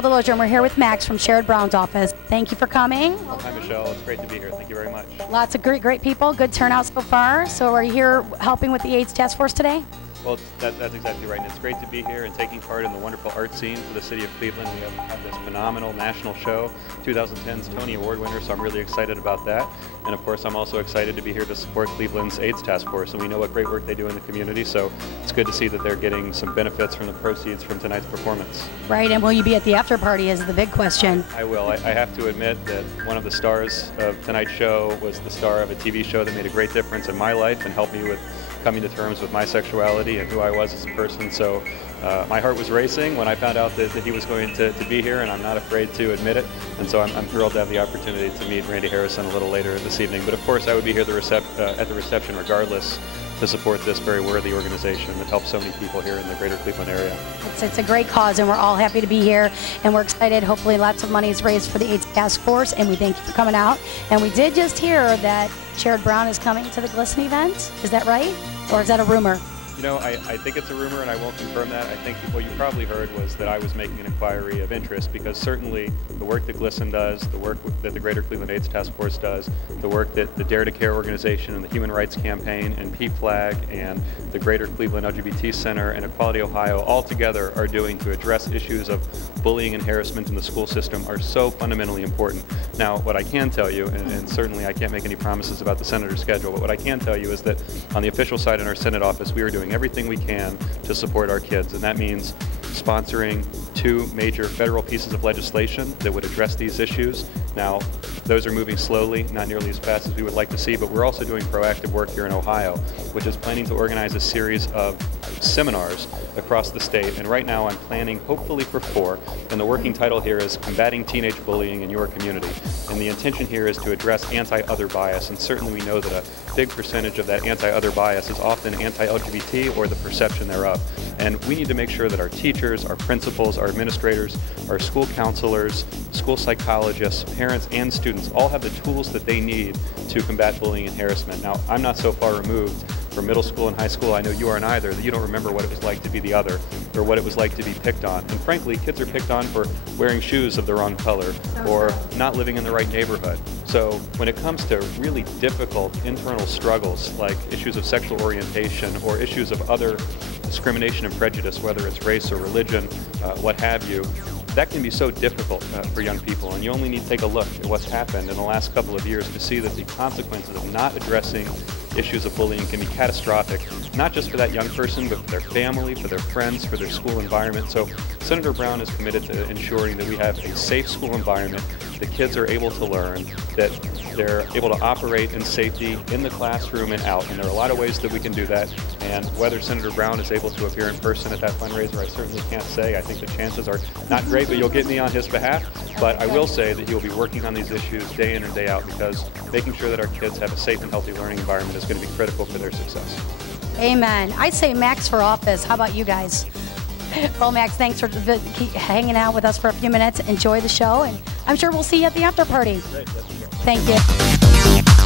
Michelle Delosier, and we're here with Max from Sherrod Brown's office. Thank you for coming. Hi, Michelle. It's great to be here. Thank you very much. Lots of great people. Good turnout so far. So are you here helping with the AIDS task force today? Well, that's exactly right. And it's great to be here and taking part in the wonderful art scene for the city of Cleveland. We have this phenomenal national show, 2010's Tony Award winner, so I'm really excited about that. And of course, I'm also excited to be here to support Cleveland's AIDS task force. And we know what great work they do in the community, so it's good to see that they're getting some benefits from the proceeds from tonight's performance. Right, and will you be at the after party is the big question. I will. I have to admit that one of the stars of tonight's show was the star of a TV show that made a great difference in my life and helped me with coming to terms with my sexuality and who I was as a person. So my heart was racing when I found out that he was going to be here, and I'm not afraid to admit it. And so I'm thrilled to have the opportunity to meet Randy Harrison a little later this evening. But of course, I would be here at the reception regardless to support this very worthy organization that helps so many people here in the greater Cleveland area. It's a great cause, and we're all happy to be here, and we're excited. Hopefully lots of money is raised for the AIDS task force, and we thank you for coming out. And we did just hear that Sherrod Brown is coming to the Glisten event. Is that right? Or is that a rumor? You know, I think it's a rumor, and I won't confirm that. I think what you probably heard was that I was making an inquiry of interest, because certainly the work that Glisten does, the work that the Greater Cleveland AIDS Task Force does, the work that the Dare to Care organization and the Human Rights Campaign and PFLAG and the Greater Cleveland LGBT Center and Equality Ohio all together are doing to address issues of bullying and harassment in the school system are so fundamentally important. Now, what I can tell you, and certainly I can't make any promises about the Senator's schedule, but what I can tell you is that on the official side in our Senate office, we are doing everything we can to support our kids, and that means sponsoring 2 major federal pieces of legislation that would address these issues. Now, those are moving slowly, not nearly as fast as we would like to see, but we're also doing proactive work here in Ohio, which is planning to organize a series of seminars across the state. And right now I'm planning hopefully for 4, and the working title here is Combating Teenage Bullying in Your Community. And the intention here is to address anti-other bias, and certainly we know that a big percentage of that anti-other bias is often anti-LGBT or the perception thereof. And we need to make sure that our teachers, our principals, our administrators, our school counselors, school psychologists, parents, and students all have the tools that they need to combat bullying and harassment. Now, I'm not so far removed from middle school and high school, I know you aren't either, that you don't remember what it was like to be the other or what it was like to be picked on. And frankly, kids are picked on for wearing shoes of the wrong color or not living in the right neighborhood. So when it comes to really difficult internal struggles like issues of sexual orientation or issues of other discrimination and prejudice, whether it's race or religion, what have you, that can be so difficult for young people, and you only need to take a look at what's happened in the last couple of years to see that the consequences of not addressing issues of bullying can be catastrophic, not just for that young person, but for their family, for their friends, for their school environment. So Senator Brown is committed to ensuring that we have a safe school environment, that kids are able to learn, that they're able to operate in safety in the classroom and out. And there are a lot of ways that we can do that. And whether Senator Brown is able to appear in person at that fundraiser, I certainly can't say. I think the chances are not great, but you'll get me on his behalf. But I will say that he will be working on these issues day in and day out, because making sure that our kids have a safe and healthy learning environment is going to be critical for their success. Amen. I say Max for office. How about you guys? Well, Max, thanks for hanging out with us for a few minutes. Enjoy the show, and I'm sure we'll see you at the after party. Great. Thank you.